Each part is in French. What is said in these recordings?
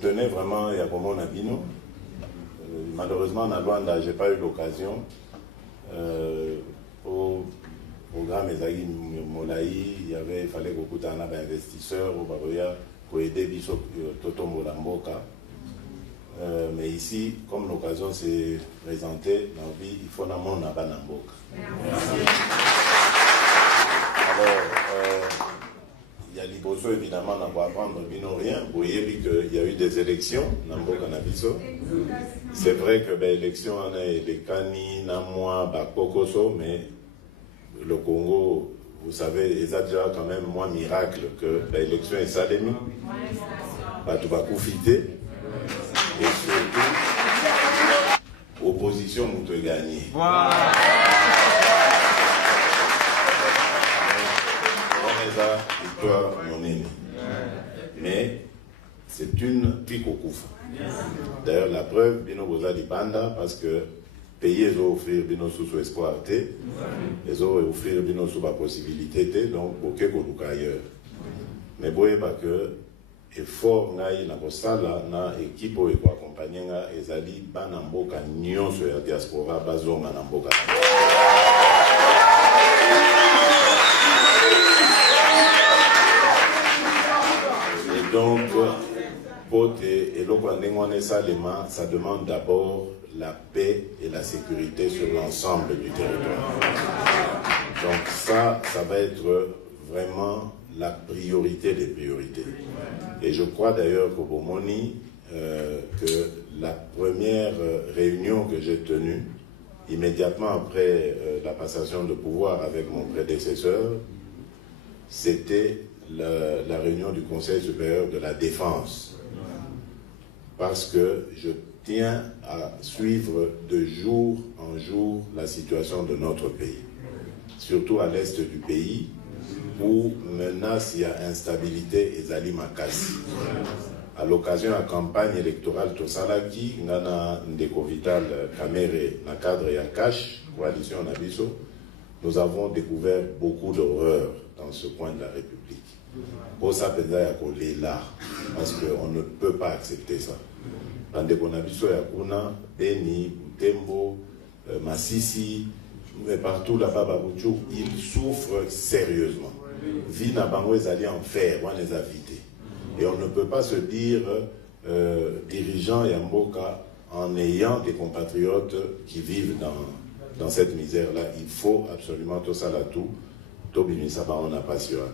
Je tenais vraiment à Gomo Nabino. Malheureusement, à Luanda, je n'ai pas eu l'occasion. Au programme Ezagi Molaï, il fallait que beaucoup d'investisseurs au Baroya pour aider Biso Totombo Lamboka. Mais ici, comme l'occasion s'est présentée, il faut n'avoir un Namboka. Alors, il y a l'Iboso évidemment, on va apprendre rien. Vous voyez qu'il y a eu des élections, Namboka Nabiso. C'est vrai que l'élection, on a les Kani, Namwa, Bakokoso, mais le Congo, vous savez, ils ont déjà quand même moins miracle que l'élection est salémie. Tu vas profiter. Et surtout, opposition, vous te gagnez. Victoire, mon ennemi. Mais c'est une pique au coup. D'ailleurs, la preuve, Bino Boza di Banda, parce que payer, ils ont offert Bino sous espoir, ils ont offert Bino sous la possibilité, donc, aucun qu'on ailleurs. Mais vous voyez pas que effort ngai na kosala na équipe oyo accompagner nga ezali bana mboka nyonso ya diaspora bazonga na mboka. Et donc ça demande d'abord la paix et la sécurité sur l'ensemble du territoire. Donc ça va être vraiment la priorité des priorités. Et je crois d'ailleurs qu'au Bomoni, que la première réunion que j'ai tenue, immédiatement après la passation de pouvoir avec mon prédécesseur, c'était la réunion du Conseil supérieur de la défense. Parce que je tiens à suivre de jour en jour la situation de notre pays. Surtout à l'est du pays, où menace, il y a instabilité et Zali Makasi. À l'occasion de la campagne électorale Tosalaki, Nana Ndeko Vital Kamere, dans le cadre de Yakash, coalition Nabiso, nous avons découvert beaucoup d'horreurs dans ce coin de la République. Pour ça, là, parce qu'on ne peut pas accepter ça. Dans Ndeko Nabiso, Yakuna, Beni, Butembo, Massissi, mais partout là-bas, ils souffrent sérieusement. Vie n'a pas allé en faire, on les a vidés. Et on ne peut pas se dire dirigeant Yamboka en ayant des compatriotes qui vivent dans cette misère-là. Il faut absolument tout ça là tout. Tobini Saba, on n'a pas su. Donc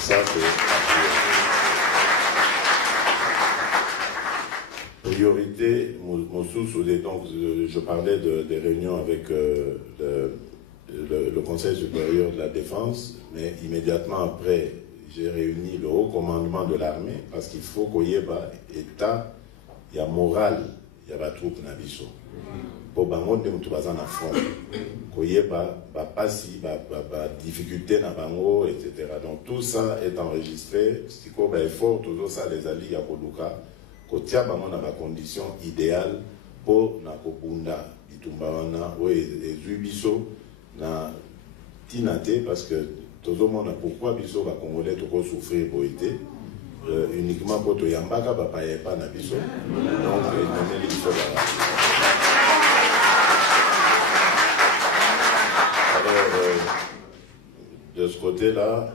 ça, c'est priorité. Donc, je parlais des réunions avec le Conseil supérieur de la défense, mais immédiatement après, j'ai réuni le haut commandement de l'armée, parce qu'il faut qu'il y ait un état, il y a moral, il y a des troupes nabiso. Pour que nous soyons en front, qu'il y ait des difficultés, etc. Donc tout ça est enregistré, c'est qu'il y a effort, tout ça, les alliés à Koluka, qu'il y a des conditions idéales pour Nakobunda, Itumbana, et Zubiso, na tinate, parce que tout le monde a pourquoi biso va congolais tout souffrir pour été uniquement pour to yambaka papa pas na biso, donc il biso là. Alors de ce côté-là,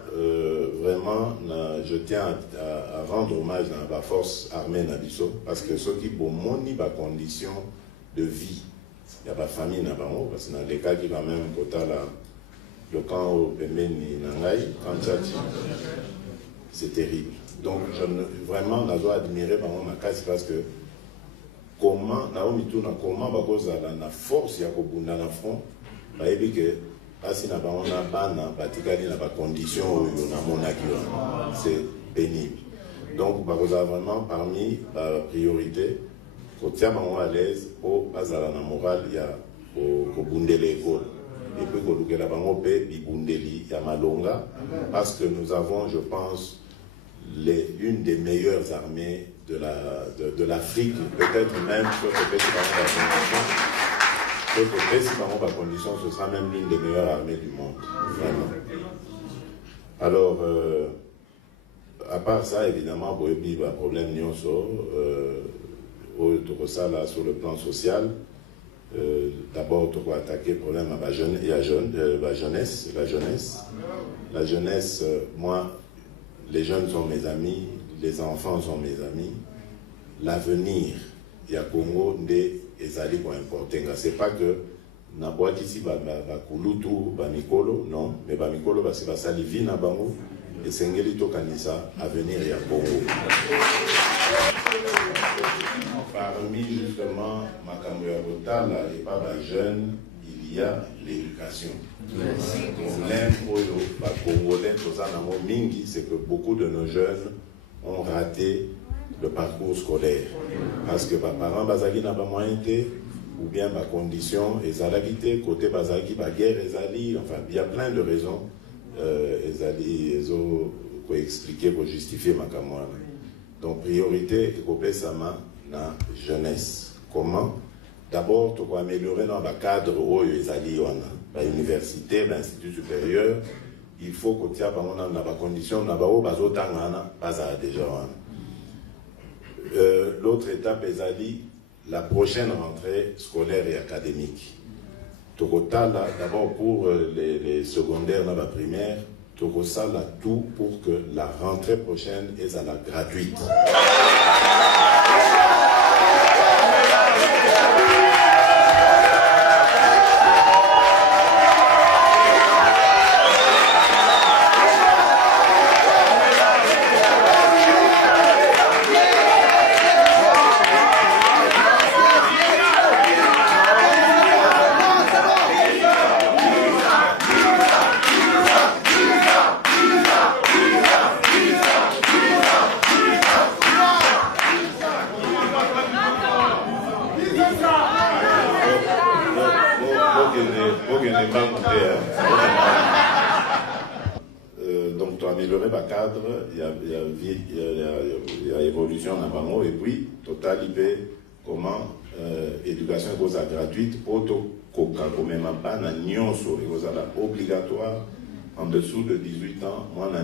vraiment, je tiens à rendre hommage à la force armée na biso, parce que ceux qui pour moni ba condition de vie. Il y a pas de famille là-bas, parce que dans les cas qui va même côté là, le camp au Pemeni Nangai, c'est terrible. Donc vraiment, on doit admirer ma case, parce que comment, comment la force ya kobunda na front, baebi que parce que on a bana, batikali na ba condition na monaki, c'est pénible. Donc vraiment parmi la priorité. Quand tu es à l'aise, au bazar na moral, il y a au bundele école. Et puis quand tu es là-bas, il bundeli, il y a malonga, parce que nous avons, je pense, l'une des meilleures armées de l'Afrique, peut-être même sur ce pays par condition, ce sera même l'une des meilleures armées du monde, vraiment. Alors, à part ça, évidemment, il y a un problème sur le plan social. D'abord, on va attaquer le problème à la jeunesse. La jeunesse, moi, les jeunes sont mes amis, les enfants sont mes amis. L'avenir, il y a Congo, des ezali pour importer. C'est pas que na boîte ici, bakulutu, bamikolo, non, mais bamikolo, c'est pas ça, livi na bango, et sengeli to kanisa, avenir il y a Congo. Parmi justement Makambo ya Botala et pas les jeunes, il y a l'éducation. Problème Congolais, c'est que beaucoup de nos jeunes ont raté le parcours scolaire. Parce que les parents bazali n'a pas moyen ou bien ma condition ezalaki côté bazali ba guerre ezali, enfin il y a plein de raisons ezali ezo ko expliquer pour justifier ma kamwana. Donc priorité ekopé sama na jeunesse. Comment? D'abord, tu dois améliorer dans le cadre où ezali wana, ba université, l'institut supérieur, il faut que tu aies des conditions na ba o bazotanga baza déjà wana. L'autre étape ezali la prochaine rentrée scolaire et académique. Total, d'abord pour les secondaires, la primaire, Total a tout pour que la rentrée prochaine est à la gratuite. Donc, tu as amélioré le cadre, il y a évolution dans Bango, et puis, total, il y comment éducation est gratuite, pour même pas obligatoire, en dessous de 18 ans, moi, on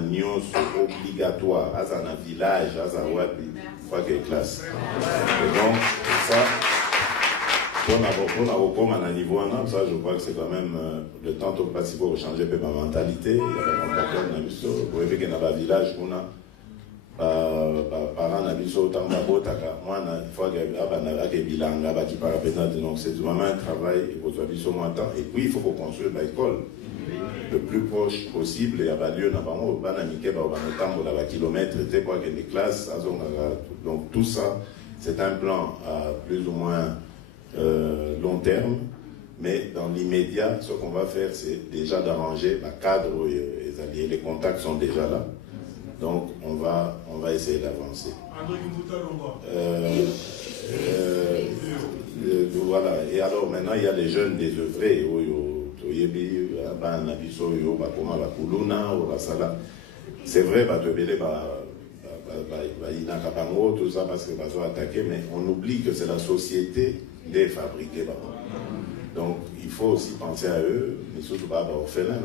obligatoire, à un village, à un web, fois qu'il classe. Et donc, ça, pour avoir niveau ça, je crois que c'est quand même le temps de passer pour changer ma mentalité. Il y a un comportement, vous voyez qu'il y a un village, parents n'habitent autant de moi, il faut qu'il y ait un bilan, donc c'est vraiment un travail, et puis il faut qu'on construise l'école le plus proche possible. Il y a lieu dans kilomètres, des classes, donc tout ça, c'est un plan à plus ou moins long terme, mais dans l'immédiat, ce qu'on va faire, c'est déjà d'arranger le cadre où les contacts sont déjà là. Donc, on va essayer d'avancer. Voilà. Et alors, maintenant, il y a les jeunes désœuvrés. C'est vrai, tout ça parce que attaquer, mais on oublie que c'est la société des fabriqués. Donc il faut aussi penser à eux, mais surtout orphelins,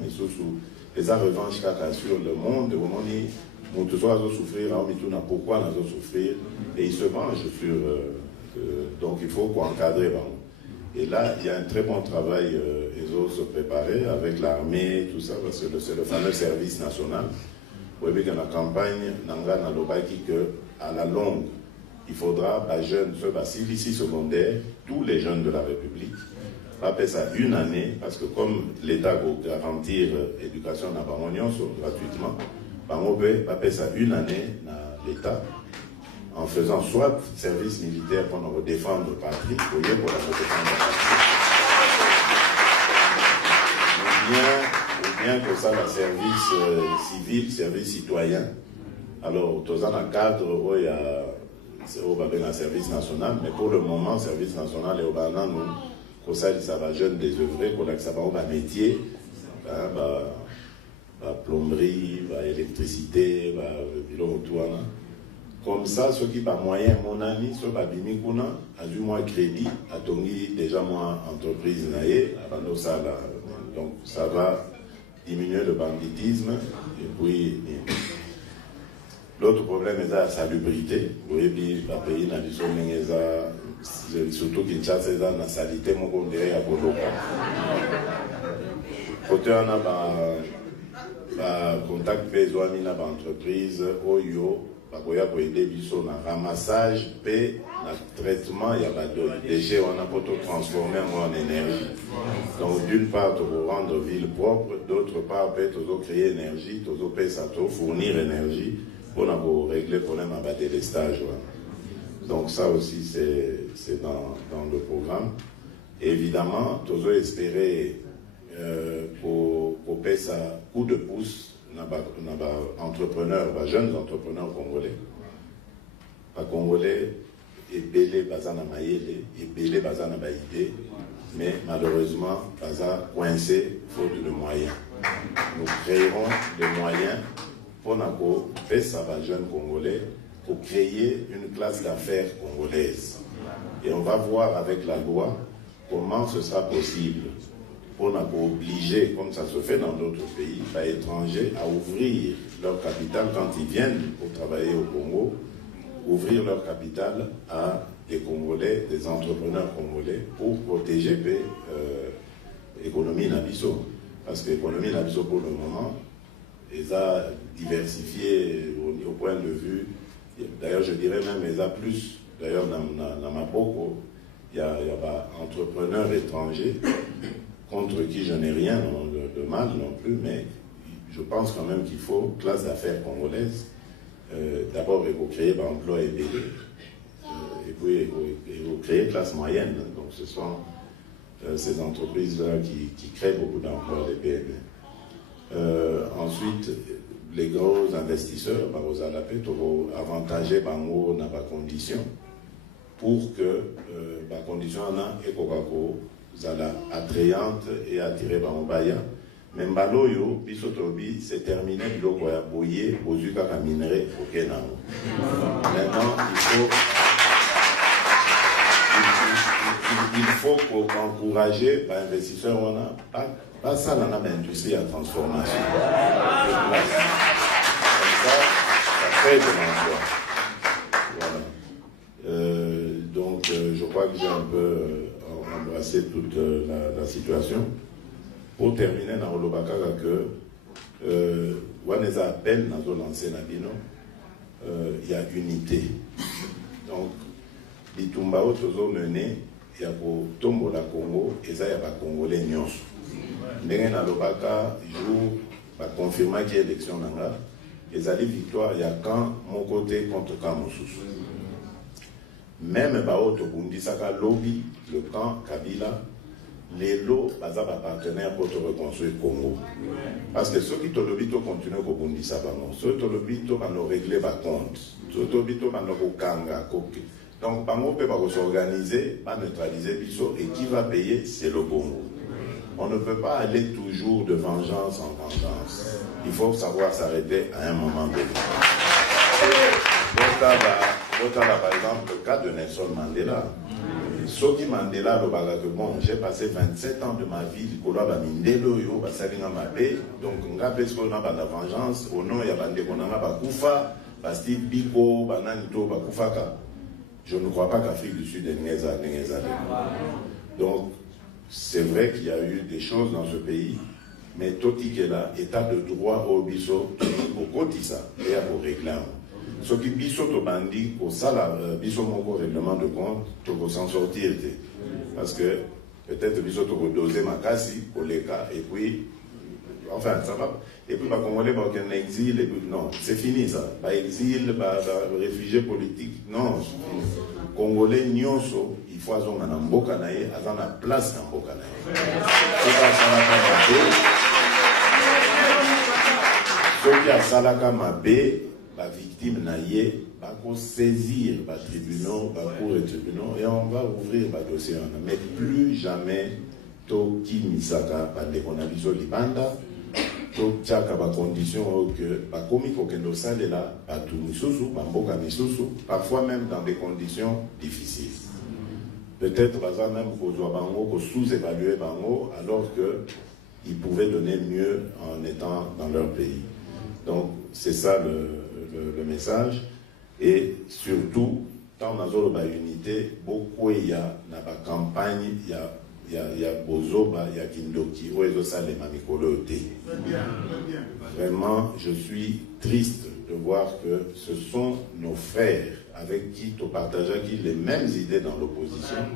mais surtout les revanches sur le monde, où on doit souffrir, pourquoi on doit souffrir, et ils se vengent sur. Donc il faut encadrer. Et là, il y a un très bon travail, ils ont se préparer avec l'armée, tout ça, parce que c'est le fameux service national. Vous voyez que dans la campagne, à la longue, il faudra, jeunes, ceux ici secondaire, tous les jeunes de la République, va faire ça une année, parce que comme l'État va garantir l'éducation dans gratuitement, va faire ça une année dans l'État, en faisant soit service militaire pour nous défendre le patrie, pour la défendre la patrie, ou bien que ça, le service civil, service citoyen. Alors, dans un cadre où il y a un service national, mais pour le moment, le service national est au Ghana, nous, pour ça, ça va jeune désœuvré, pour ça va un métier, plomberie, électricité, comme ça, ceux qui ont moyen, mon ami, ceux qui ont a du moins crédit, a déjà moins entreprise, donc ça va diminuer le banditisme, et puis L'autre problème est la salubrité. Oui, puis le pays n'a pas surtout Kinshasa, c'est la salité, mon condé à Boloka. Côté on a contact besoin d'une entreprise, Oyo, bakoya pour aider biso na ramassage, et na traitement, il y a pas de déchets, on a pour tout transformer en énergie. Donc d'une part, pour rendre ville propre, d'autre part, peut créer énergie, fournir énergie, pour régler le problème à battre les stages. Donc ça aussi, c'est dans le programme. Et évidemment, tous espérer pour payer ça coup de pouce, entrepreneurs, jeunes entrepreneurs congolais. Pas congolais, et belé bazana maïle, et belé bazana baïdé, mais malheureusement, baza coincé faute de moyens. Nous créerons des moyens pour payer ça jeunes congolais, pour créer une classe d'affaires congolaise. Et on va voir avec la loi comment ce sera possible pour obliger, comme ça se fait dans d'autres pays, par étrangers, à ouvrir leur capital quand ils viennent pour travailler au Congo, ouvrir leur capital à des Congolais, des entrepreneurs congolais, pour protéger l'économie Nabiso. Parce que l'économie Nabiso, pour le moment, ils ont diversifié au point de vue. D'ailleurs, je dirais même, ils ont plus. D'ailleurs, dans ma boko, il y a entrepreneurs étrangers contre qui je n'ai rien de mal non plus, mais je pense quand même qu'il faut classe d'affaires congolaise. D'abord, il faut créer l'emploi et puis il faut créer classe moyenne. Donc, ce sont ces entreprises-là qui créent beaucoup d'emplois, les PME. Ensuite, les gros investisseurs, vous allez avantager bango dans les conditions pour que les conditions soient attrayantes et attirer bango baya. Mais mbaloyo bisotobi c'est terminé biloko ya boye bozuka ka minerai okenango. Maintenant, il faut encourager les investisseurs pas ça dans l'industrie à transformation. Comme ça crée de l'emploi. Voilà. Donc, je crois que j'ai un peu embrassé toute la situation. Pour terminer, dans le Lobakaka, on a à peine dans lancé Nabino, il y a unité. Donc, les Tumbao Tozo mené, il y a pour Tombo la Congo, et ça, il y a pas Congolais Nyos. Ndenge na Lobaka, jour, va confirmer qu'il y a élection nanga, et ça, les victoires, il y a quand mon côté contre quand mon sous. Même Bao Tobundi Saka lobby, le camp Kabila, les lots, baza ba partenaires pour te reconstruire le Congo. Parce que ceux qui te lobby, continuent à Bundi Sabano. Ceux qui te lobby, vont régler ba compte. Ceux qui te lobby, vont kanga, koke. Donc, Bango peut s'organiser, pas neutraliser Bisso, et qui va payer, c'est le Congo. On ne peut pas aller toujours de vengeance en vengeance. Il faut savoir s'arrêter à un moment donné. Par exemple, le cas de Nelson Mandela. Soki Mandela, bon, j'ai passé 27 ans de ma vie, donc on a la vengeance, au nom, il y a Bakufa, Steve Biko, Bananito, Bakufaka. Je ne crois pas qu'Afrique du Sud est Néza. Donc, c'est vrai qu'il y a eu des choses dans ce pays, mais Toti qui est là, état de droit au biso, au Kotissa, et à vos réclames. Ce qui biso to bandi, au sala, biso mon règlement de compte, tu vas s'en sortir. Parce que peut-être biso to doser ma casse, pour les cas, et puis, enfin, ça va. Et puis, Congolais, un exil, et puis, non, c'est fini ça. Pas exil, réfugié politique, non. Congolais, nyonso, il faut avoir un mboka nae, avoir la place dans mboka nae. Ceux qui a salaka mabé, la victime naie, va saisir les tribunaux, les cours et tribunaux, et on va ouvrir le dossier. Mais plus jamais, Toki Misaka, les conditions libanda, Tokiaka, les conditions que, comme il faut que nous sachions là, parfois même dans des conditions difficiles. Peut-être même qu'on sous-évaluer Bango, alors qu'ils pouvaient donner mieux en étant dans leur pays. Donc, c'est ça le message. Et surtout, dans la unité, beaucoup il y a dans la campagne, il y a Bozoba, il y a Kindoki, Vraiment, je suis triste de voir que ce sont nos frères avec qui tu partages les mêmes idées dans l'opposition,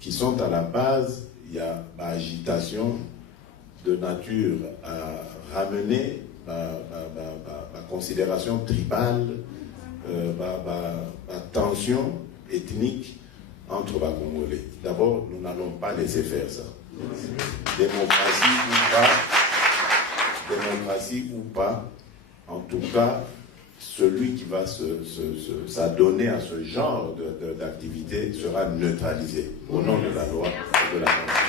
qui sont à la base, il y a l'agitation de nature à ramener la considération tribale, la tension ethnique entre les Congolais. D'abord, nous n'allons pas laisser faire ça. Démocratie ou pas, en tout cas, celui qui va s'adonner à ce genre d'activité sera neutralisé au nom de la loi et de la Constitution.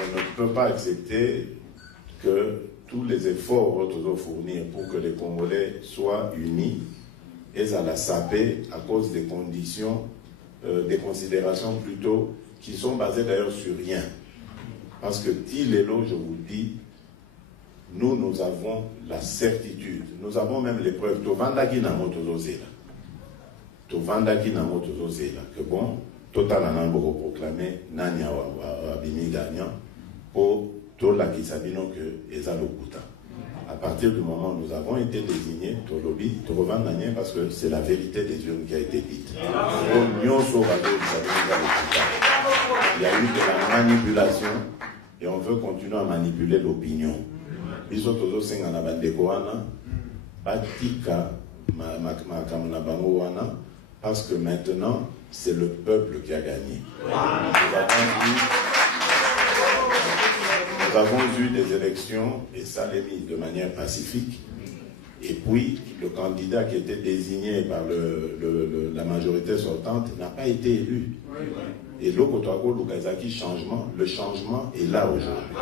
On ne peut pas accepter que tous les efforts que fournir pour que les Congolais soient unis et à la saper à cause des conditions, des considérations plutôt qui sont basées d'ailleurs sur rien. Parce que Tilélo, je vous dis, nous avons la certitude, nous avons même les preuves. Tovandaki na motozozela. Tovandaki na motozozela. Que bon, total en a proclamé Nanya Wabini gagnant pour tout la Kisabino que Ezalo Kuta. À partir du moment où nous avons été désignés, Tolobi, Trovandanya, parce que c'est la vérité des urnes qui a été dite. Il y a eu de la manipulation et on veut continuer à manipuler l'opinion. Parce que maintenant, c'est le peuple qui a gagné. Nous avons eu des élections, et ça l'est mis de manière pacifique. Et puis, le candidat qui était désigné par la majorité sortante n'a pas été élu. Et l'Okotoago, Lukazaki, le changement est là aujourd'hui.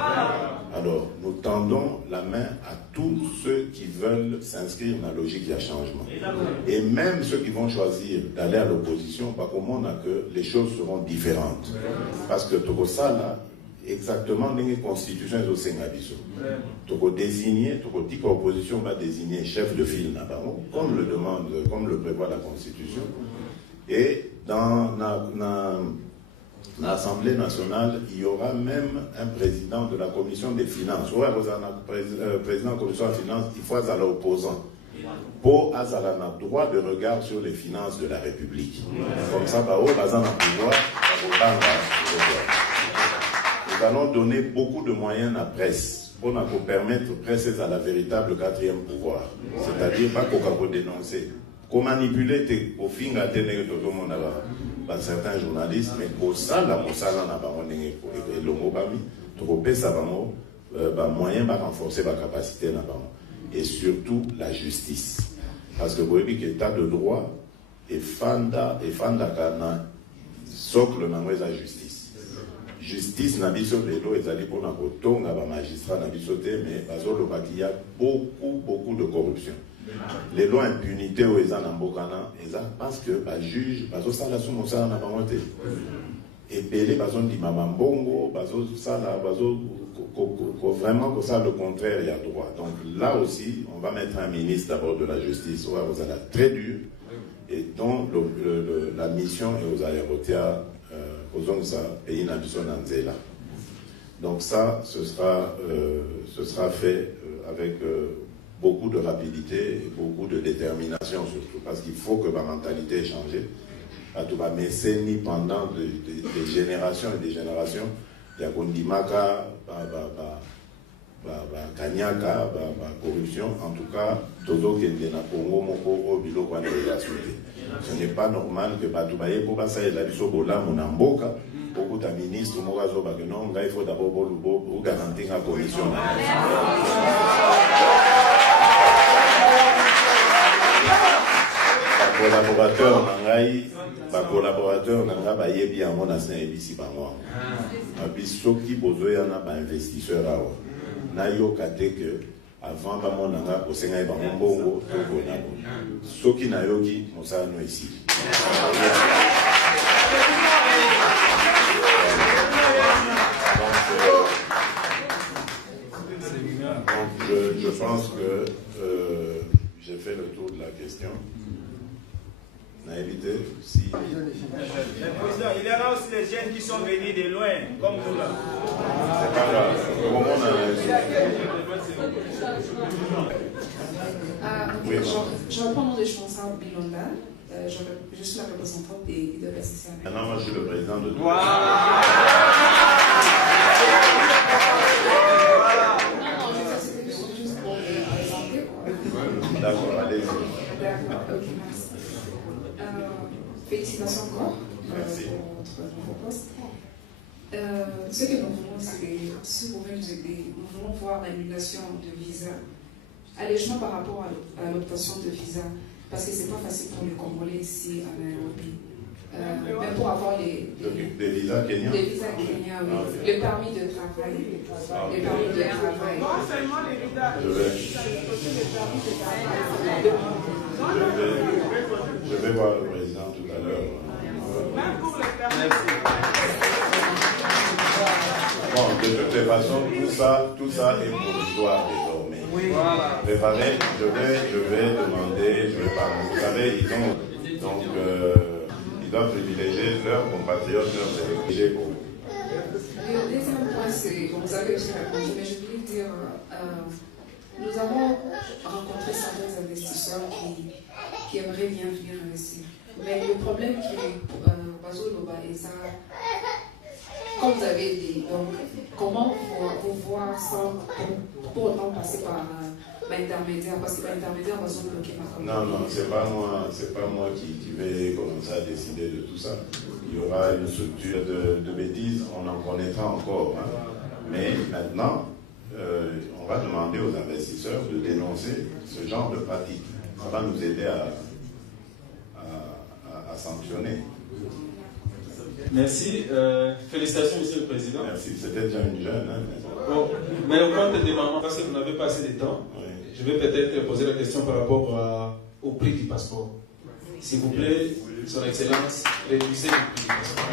Alors, nous tendons la main à tous ceux qui veulent s'inscrire dans la logique du changement. Et même ceux qui vont choisir d'aller à l'opposition, pas comme on a que les choses seront différentes. Parce que Tokosala, exactement dans les constitutions au Séngabiso. Toko désigner, Toko dit que l'opposition va désigner chef de file comme le demande, comme le prévoit la Constitution. Et dans l'Assemblée nationale, il y aura même un président de la commission des finances. Ouais, vous avez un président de la commission des finances, il faut à l'opposant. Pour avoir un droit de regard sur les finances de la République. Comme ça, bah, pouvoir, nous allons donner beaucoup de moyens à la presse pour nous permettre de presser à la véritable quatrième pouvoir. C'est-à-dire pas qu'on va dénoncer. Qu'on manipule au fin de la certains journalistes, mais pour ça, la Moussala n'a pas et le mot bami, trop ça va moyen va renforcer la capacité là et surtout la justice. Parce que vous voyez que l'état de droit est fanda kana socle dans la justice. Justice n'a biso lelo ezali pour na kotonga ba magistrat na biso te mais bazolo il y a beaucoup de corruption. Les lois impunité au eza na mbokana eza parce que ba juge bazo sala sumo sala na bango te. Et belé bazo di mama mbongo bazo sala bazo vraiment que ça le contraire il y a droit. Donc là aussi on va mettre un ministre d'abord de la justice ouais, vous allez très dur et dont la mission est aux aéroports donc ça, ce sera fait avec beaucoup de rapidité et beaucoup de détermination surtout, parce qu'il faut que ma mentalité ait changé. Mais pendant des générations et des générations, il y a Kondimaka, Kanyaka, corruption, en tout cas, Todo Kendena Congo, Moko, Obilo, Kwaneza Souté. Ce n'est pas normal que Batoubaye, pour passer la Bisobola, Monamboka, beaucoup de ministres, Morazo Bagenon, il faut d'abord pour garantir la commission. Collaborateur nanga bayebi yango na sina ebisi bango soki bozoyana bainvestisseur awa nayoka te ke avant bamonanga kosenga bango mbongo tokona soki nayoki mosala no esili. Donc, je pense que j'ai fait le tour de la question. On a évité si... Le président, il y en a aussi des jeunes qui sont venus de loin, comme nous là. C'est pas grave. Au moment on a... Oui, je reprends mon nom de Chansar Bilonda. Je suis la représentante des PCCA. Maintenant, moi, je suis le président de tout. Non, c'était juste pour présenter. D'accord, allez-y. D'accord, ok, merci. Félicitations encore Merci. pour votre nouveau poste. Ce que nous voulons, c'est, si vous pouvez nous aider, nous voulons voir l'annulation de visa, allègement par rapport à l'obtention de visa, parce que c'est pas facile pour les Congolais ici à Nairobi. Même pour avoir des visas kenyans. Des visas kenyans, oui. Le permis de travail. Le permis de travail. Non seulement les visas, Je vais voir le président tout à l'heure. même pour les permis. Bon, de toute façon, tout ça est provisoire désormais. Oui, voilà. Préparez, je vais demander, je vais parler. Vous savez, ils doivent privilégier leurs compatriotes, leurs étrangers. Le deuxième point, c'est, vous avez aussi répondu, mais je voulais dire, nous avons rencontré certains investisseurs qui aimeraient bien venir investir. Mais le problème qui est, Bazoloba et ça, comme vous avez dit, donc, comment vous voir sans pour autant passer par l'intermédiaire, parce que l'intermédiaire va se bloquer ma commande. Non, c'est pas moi qui vais commencer à décider de tout ça. Il y aura une structure de bêtises, on en connaîtra encore. Hein. Mais maintenant, on va demander aux investisseurs de dénoncer ce genre de pratique. Ça va nous aider à sanctionner. Merci. Félicitations, Monsieur le Président. Merci. C'était déjà une jeune. Hein, bon, mais au compte des moments, parce que vous n'avez pas assez de temps, oui. Je vais peut-être poser la question par rapport au prix du passeport. S'il vous plaît, Son Excellence, réduisez le prix du passeport.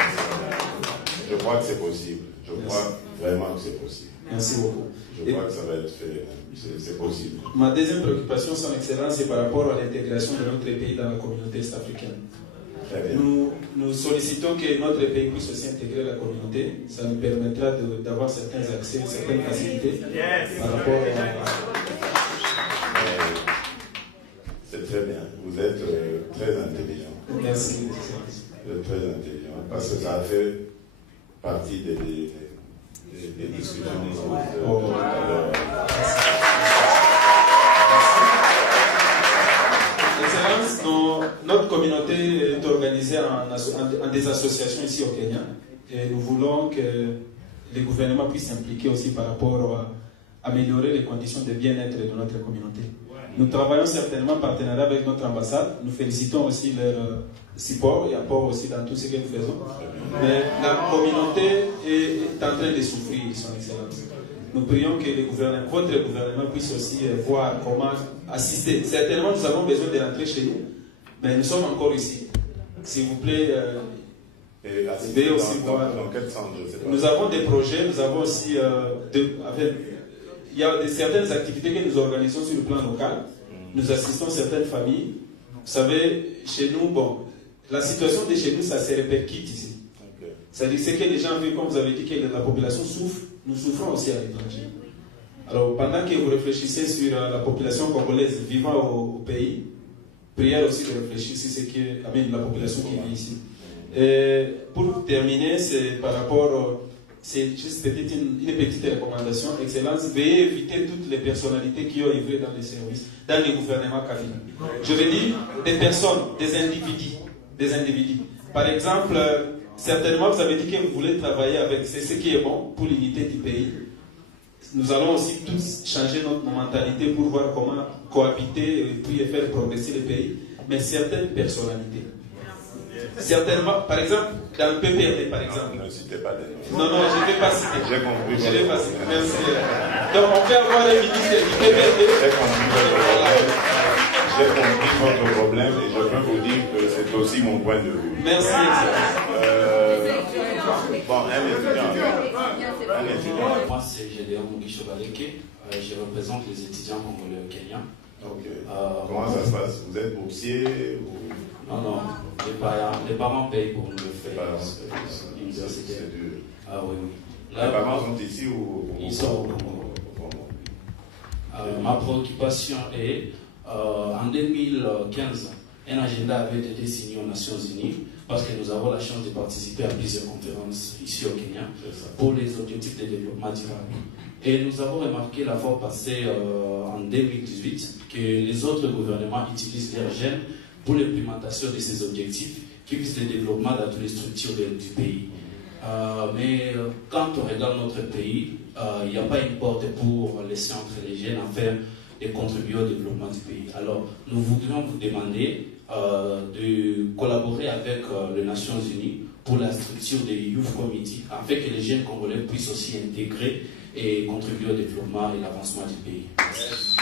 Je crois que c'est possible. Je crois vraiment que c'est possible. Merci beaucoup. Je crois que ça va être fait. C'est possible. Ma deuxième préoccupation, Son Excellence, c'est par rapport à l'intégration de notre pays dans la communauté est-africaine. Nous sollicitons que notre pays puisse aussi intégrer la communauté. Ça nous permettra d'avoir certains accès, certaines facilités par rapport à... C'est très bien. Vous êtes très intelligent. Merci. Vous êtes très intelligent. Parce que ça a fait partie des discussions de tout à l'heure. Excellence, notre communauté est organisée en des associations ici au Kenya et nous voulons que les gouvernements puissent s'impliquer aussi par rapport à améliorer les conditions de bien-être de notre communauté. Nous travaillons certainement en partenariat avec notre ambassade. Nous félicitons aussi leur support et apport aussi dans tout ce que nous faisons. Mais la communauté est en train de souffrir, Son Excellence. Nous prions que votre gouvernement puisse aussi voir comment assister. Certainement, nous avons besoin de rentrer chez nous, mais nous sommes encore ici. S'il vous plaît, veuillez aussi voir. Dans quel sens, je sais pas. Nous avons des projets, nous avons aussi... il y a certaines activités que nous organisons sur le plan local. Nous assistons certaines familles. Vous savez, chez nous, bon, la situation de chez nous, ça se répercute ici. C'est-à-dire que les gens vivent, comme vous avez dit, que la population souffre. Nous souffrons aussi à l'étranger. Alors, pendant que vous réfléchissez sur la population congolaise vivant au pays, prière aussi de réfléchir sur ce qui amène la population qui vit ici. Et pour terminer, c'est par rapport... C'est juste une petite recommandation. Excellence, veuillez éviter toutes les personnalités qui ont œuvré dans les services, dans les gouvernements kabila. Je veux dire des personnes, des individus. Par exemple, certainement vous avez dit que vous voulez travailler avec ce qui est bon pour l'unité du pays. Nous allons aussi tous changer notre mentalité pour voir comment cohabiter et puis faire progresser le pays. Mais certaines personnalités, certainement, par exemple, dans le PPRD, par exemple. Ne citez pas des noms. Non, je ne vais pas citer. J'ai compris. Je ne vais pas citer. Merci. Donc, on peut avoir les ministres du PPRD. J'ai compris. j'ai compris votre problème et je peux vous dire que c'est aussi mon point de vue. Merci. Bon, un étudiant. Moi, c'est Gédéon Mugisho Baleke. Je représente les étudiants congolais au Kenya. Ok. Comment ça se passe? Vous êtes boursier ou... Non. Les parents payent pour nous le faire. C'est dur. Ah oui. Les parents sont ici ou... Ils sont au Congo. Ma préoccupation est, en 2015, un agenda avait été signé aux Nations Unies parce que nous avons la chance de participer à plusieurs conférences ici au Kenya pour les objectifs de développement durable. Et nous avons remarqué la fois passée, en 2018, que les autres gouvernements utilisent leurs jeunes pour l'implémentation de ces objectifs qui visent le développement dans toutes les structures du pays. Mais quand on regarde notre pays, il n'y a pas une porte pour laisser entrer les jeunes afin de contribuer au développement du pays. Alors, nous voudrions vous demander de collaborer avec les Nations Unies pour la structure des Youth Committee, afin que les jeunes congolais puissent aussi intégrer et contribuer au développement et l'avancement du pays. Merci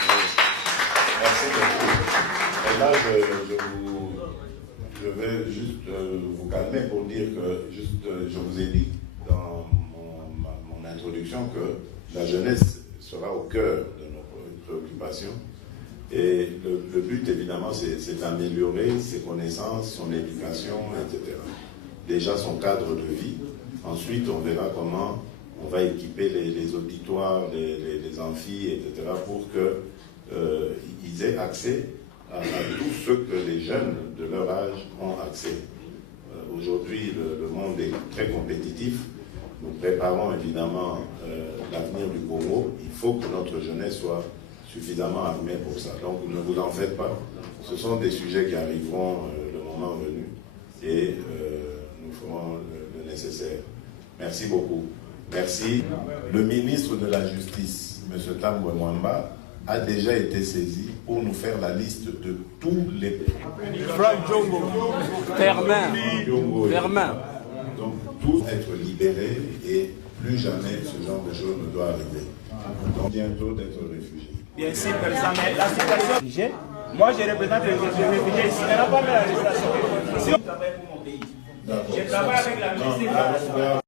beaucoup. Et là, je vais juste vous calmer pour dire que, je vous ai dit dans mon introduction que la jeunesse sera au cœur de nos préoccupations. Et le but, évidemment, c'est d'améliorer ses connaissances, son éducation, etc. Déjà son cadre de vie. Ensuite, on verra comment on va équiper les auditoires, les amphis, etc. pour qu'ils aient accès à tout ce que les jeunes de leur âge ont accès. Aujourd'hui, le monde est très compétitif. Nous préparons évidemment l'avenir du Congo. Il faut que notre jeunesse soit suffisamment armée pour ça. Donc ne vous en faites pas. Ce sont des sujets qui arriveront le moment venu et nous ferons le nécessaire. Merci beaucoup. Merci. Le ministre de la Justice, M. Tambwe Mwamba, a déjà été saisi pour nous faire la liste de tous les... Franck Djongo, Fermin. Donc, tous être libérés et plus jamais ce genre de choses ne doit arriver. Donc, bientôt d'être réfugiés. Bien sûr, président, mais la situation... Moi, je représente les réfugiés ici. Il n'y a pas de la législation. Si on travaille pour mon pays, je travaille avec la ministre de la...